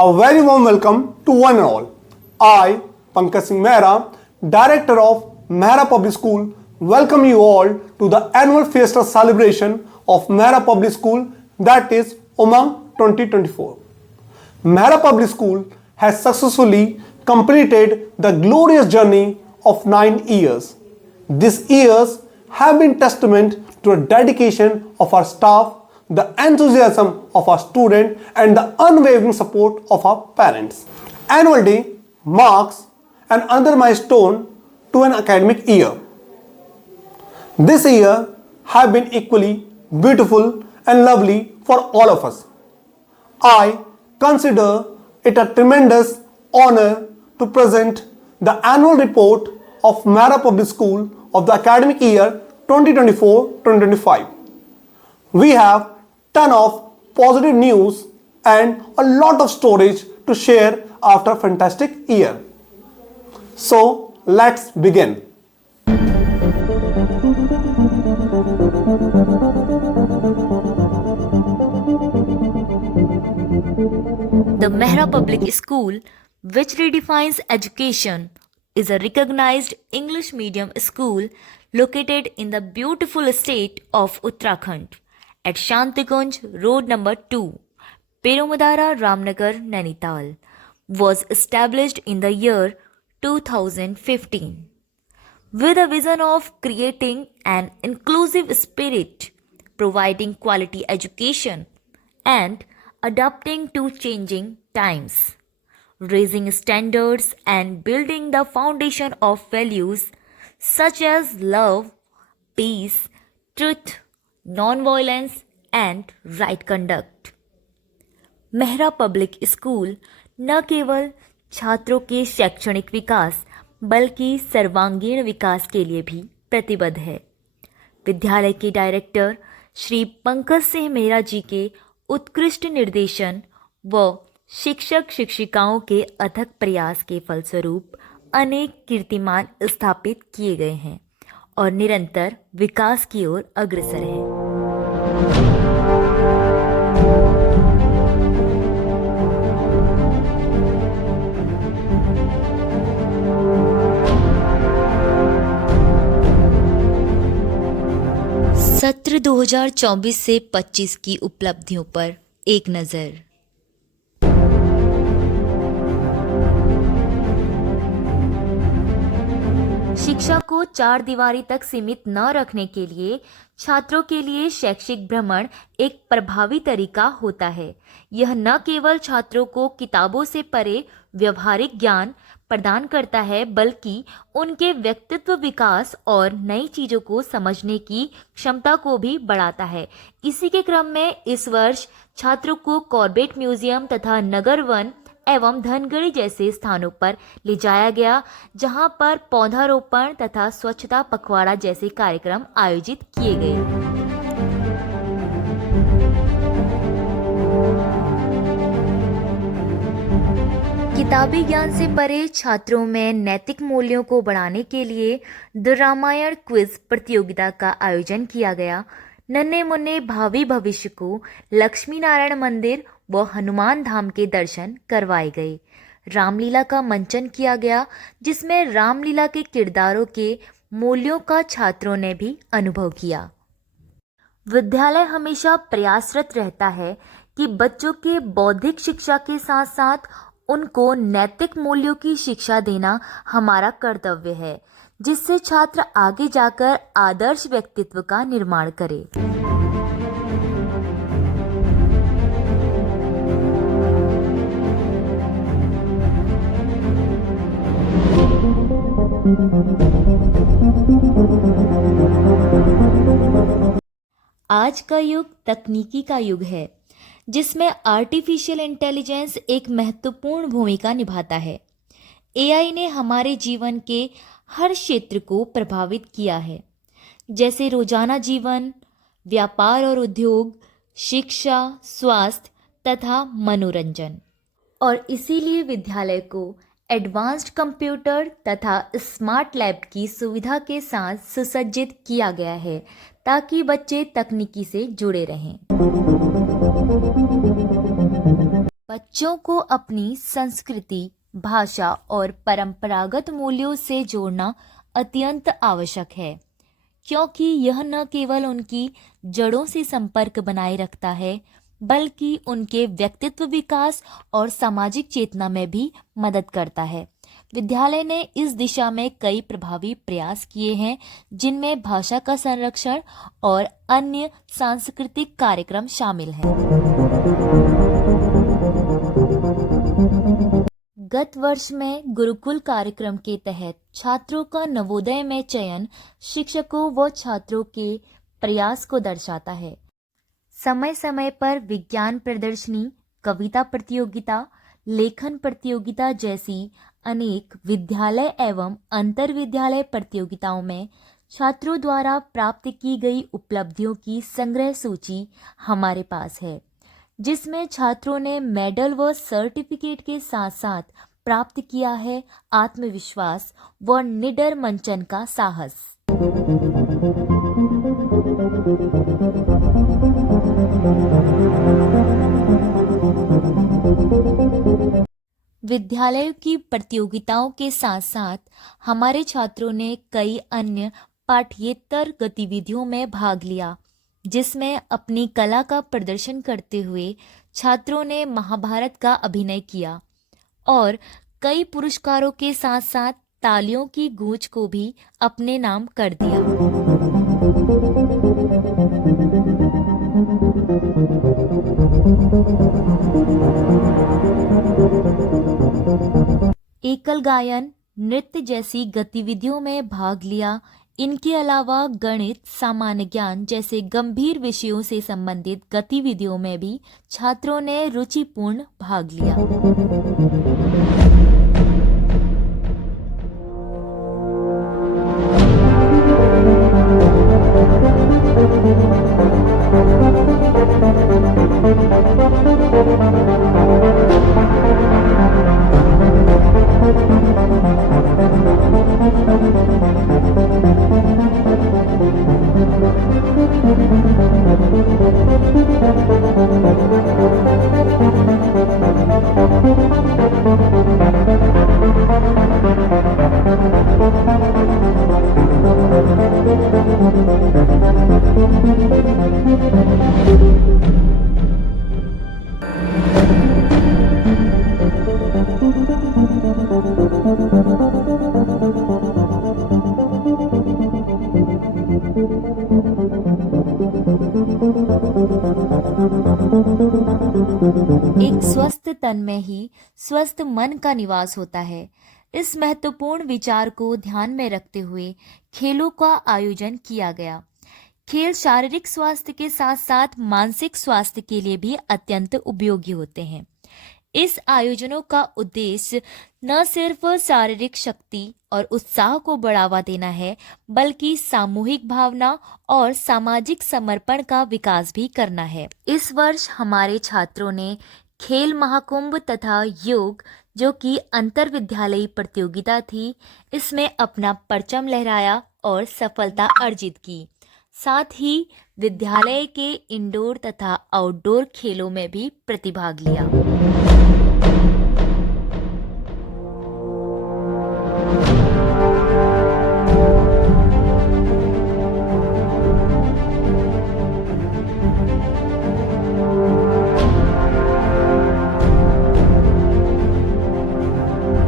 A very warm welcome to one and all. I, Pankaj Singh Mehra, Director of Mehra Public School, welcome you all to the annual fiesta celebration of Mehra Public School, that is Umang 2024. Mehra Public School has successfully completed the glorious journey of 9 years. These years have been testament to the dedication of our staff, the enthusiasm of our students, and the unwavering support of our parents. Annual Day marks another milestone to an academic year. This year have been equally beautiful and lovely for all of us. I consider it a tremendous honor to present the annual report of Mehra Public School of the academic year 2024-2025. We have ton of positive news and a lot of stories to share after a fantastic year. So let's begin. The Mehra Public School, which redefines education, is a recognized English medium school located in the beautiful state of Uttarakhand at Shantikunj Road number 2, Perumadara, Ramnagar, Nainital, was established in the year 2015 with a vision of creating an inclusive spirit, providing quality education, and adapting to changing times, raising standards and building the foundation of values such as love, peace, truth, non-violence and right conduct. Mehra public school न केवल छात्रों के शैक्षणिक विकास बल्कि सर्वांगीण विकास के लिए भी प्रतिबद्ध है। विद्यालय के डायरेक्टर श्री पंकज सिंह मेहरा जी के उत्कृष्ट निर्देशन व शिक्षक शिक्षिकाओं के अथक प्रयास के फलस्वरूप अनेक कीर्तिमान स्थापित किए गए हैं और निरंतर विकास की ओर अग्रसर है। 2024 से 25 की उपलब्धियों पर एक नज़र। शिक्षा को चार दीवारी तक सीमित न रखने के लिए छात्रों के लिए शैक्षिक भ्रमण एक प्रभावी तरीका होता है। यह न केवल छात्रों को किताबों से परे व्यवहारिक ज्ञान प्रदान करता है बल्कि उनके व्यक्तित्व विकास और नई चीज़ों को समझने की क्षमता को भी बढ़ाता है। इसी के क्रम में इस वर्ष छात्रों को कॉर्बेट म्यूजियम तथा नगर वन एवं धनगढ़ी जैसे स्थानों पर ले जाया गया, जहां पर पौधारोपण तथा स्वच्छता पखवाड़ा जैसे कार्यक्रम आयोजित किए गए। किताबी ज्ञान से परे छात्रों में नैतिक मूल्यों को बढ़ाने के लिए द रामायण क्विज प्रतियोगिता का आयोजन किया गया। नन्हे मुन्ने भावी भविष्य को लक्ष्मी नारायण मंदिर व हनुमान धाम के दर्शन करवाए गए। रामलीला का मंचन किया गया, जिसमें रामलीला के किरदारों के मूल्यों का छात्रों ने भी अनुभव किया। विद्यालय हमेशा प्रयासरत रहता है कि बच्चों के बौद्धिक शिक्षा के साथ साथ उनको नैतिक मूल्यों की शिक्षा देना हमारा कर्तव्य है, जिससे छात्र आगे जाकर आदर्श व्यक्तित्व का निर्माण करे। आज का युग तकनीकी का युग है, जिसमें आर्टिफिशियल इंटेलिजेंस एक महत्वपूर्ण भूमिका निभाता है। एआई ने हमारे जीवन के हर क्षेत्र को प्रभावित किया है, जैसे रोजाना जीवन, व्यापार और उद्योग, शिक्षा, स्वास्थ्य तथा मनोरंजन। और इसीलिए विद्यालय को एडवांस्ड कंप्यूटर तथा स्मार्ट लैब की सुविधा के साथ सुसज्जित किया गया है, ताकि बच्चे तकनीकी से जुड़े रहें। बच्चों को अपनी संस्कृति, भाषा और परंपरागत मूल्यों से जोड़ना अत्यंत आवश्यक है, क्योंकि यह न केवल उनकी जड़ों से संपर्क बनाए रखता है, बल्कि उनके व्यक्तित्व विकास और सामाजिक चेतना में भी मदद करता है। विद्यालय ने इस दिशा में कई प्रभावी प्रयास किए हैं, जिनमें भाषा का संरक्षण और अन्य सांस्कृतिक कार्यक्रम शामिल हैं। गत वर्ष में गुरुकुल कार्यक्रम के तहत छात्रों का नवोदय में चयन शिक्षकों व छात्रों के प्रयास को दर्शाता है। समय समय पर विज्ञान प्रदर्शनी, कविता प्रतियोगिता, लेखन प्रतियोगिता जैसी अनेक विद्यालय एवं अंतर विद्यालय प्रतियोगिताओं में छात्रों द्वारा प्राप्त की गई उपलब्धियों की संग्रह सूची हमारे पास है, जिसमें छात्रों ने मेडल व सर्टिफिकेट के साथ साथ प्राप्त किया है आत्मविश्वास व निडर मंचन का साहस। विद्यालयों की प्रतियोगिताओं के साथ साथ हमारे छात्रों ने कई अन्य पाठ्येतर गतिविधियों में भाग लिया, जिसमें अपनी कला का प्रदर्शन करते हुए छात्रों ने महाभारत का अभिनय किया और कई पुरस्कारों के साथ साथ तालियों की गूंज को भी अपने नाम कर दिया। एकल गायन, नृत्य जैसी गतिविधियों में भाग लिया। इनके अलावा गणित, सामान्य ज्ञान जैसे गंभीर विषयों से संबंधित गतिविधियों में भी छात्रों ने रुचिपूर्ण भाग लिया। एक स्वस्थ तन में ही स्वस्थ मन का निवास होता है। इस महत्वपूर्ण विचार को ध्यान में रखते हुए खेलों का आयोजन किया गया। खेल शारीरिक स्वास्थ्य के साथ साथ मानसिक स्वास्थ्य के लिए भी अत्यंत उपयोगी होते हैं। इस आयोजनों का उद्देश्य न सिर्फ शारीरिक शक्ति और उत्साह को बढ़ावा देना है, बल्कि सामूहिक भावना और सामाजिक समर्पण का विकास भी करना है। इस वर्ष हमारे छात्रों ने खेल महाकुंभ तथा योग, जो कि अंतर विद्यालयी प्रतियोगिता थी, इसमें अपना परचम लहराया और सफलता अर्जित की। साथ ही विद्यालय के इंडोर तथा आउटडोर खेलों में भी प्रतिभाग लिया।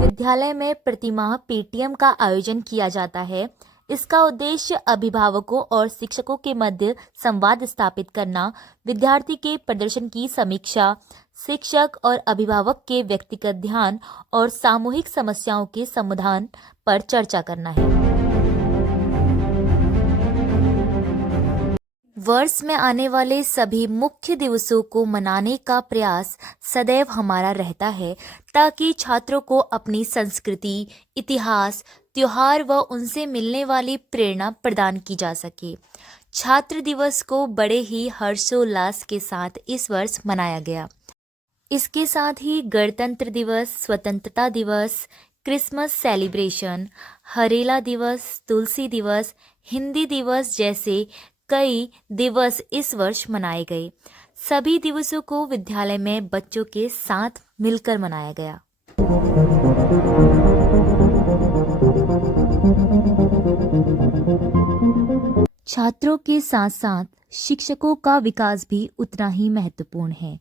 विद्यालय में प्रतिमाह पीटीएम का आयोजन किया जाता है। इसका उद्देश्य अभिभावकों और शिक्षकों के मध्य संवाद स्थापित करना, विद्यार्थी के प्रदर्शन की समीक्षा, शिक्षक और अभिभावक के व्यक्तिगत ध्यान और सामूहिक समस्याओं के समाधान पर चर्चा करना है। वर्ष में आने वाले सभी मुख्य दिवसों को मनाने का प्रयास सदैव हमारा रहता है, ताकि छात्रों को अपनी संस्कृति, इतिहास, त्योहार व उनसे मिलने वाली प्रेरणा प्रदान की जा सके। छात्र दिवस को बड़े ही हर्षोल्लास के साथ इस वर्ष मनाया गया। इसके साथ ही गणतंत्र दिवस, स्वतंत्रता दिवस, क्रिसमस सेलिब्रेशन, हरेला दिवस, तुलसी दिवस, हिंदी दिवस जैसे कई दिवस इस वर्ष मनाए गए। सभी दिवसों को विद्यालय में बच्चों के साथ मिलकर मनाया गया। छात्रों के साथ साथ शिक्षकों का विकास भी उतना ही महत्वपूर्ण है।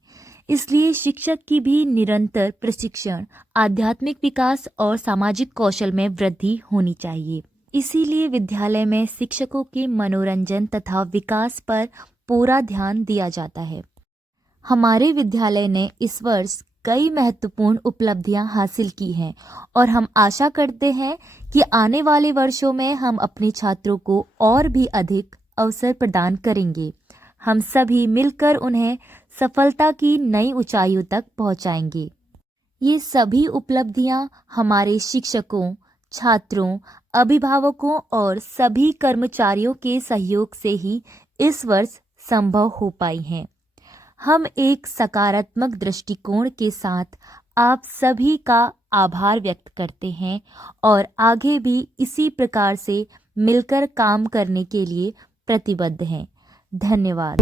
इसलिए शिक्षक की भी निरंतर प्रशिक्षण, आध्यात्मिक विकास और सामाजिक कौशल में वृद्धि होनी चाहिए। इसीलिए विद्यालय में शिक्षकों के मनोरंजन तथा विकास पर पूरा ध्यान दिया जाता है। हमारे विद्यालय ने इस वर्ष कई महत्वपूर्ण उपलब्धियां हासिल की हैं और हम आशा करते हैं कि आने वाले वर्षों में हम अपने छात्रों को और भी अधिक अवसर प्रदान करेंगे। हम सभी मिलकर उन्हें सफलता की नई ऊंचाइयों तक पहुंचाएंगे। ये सभी उपलब्धियां हमारे शिक्षकों, छात्रों, अभिभावकों और सभी कर्मचारियों के सहयोग से ही इस वर्ष संभव हो पाई हैं। हम एक सकारात्मक दृष्टिकोण के साथ आप सभी का आभार व्यक्त करते हैं और आगे भी इसी प्रकार से मिलकर काम करने के लिए प्रतिबद्ध हैं। धन्यवाद।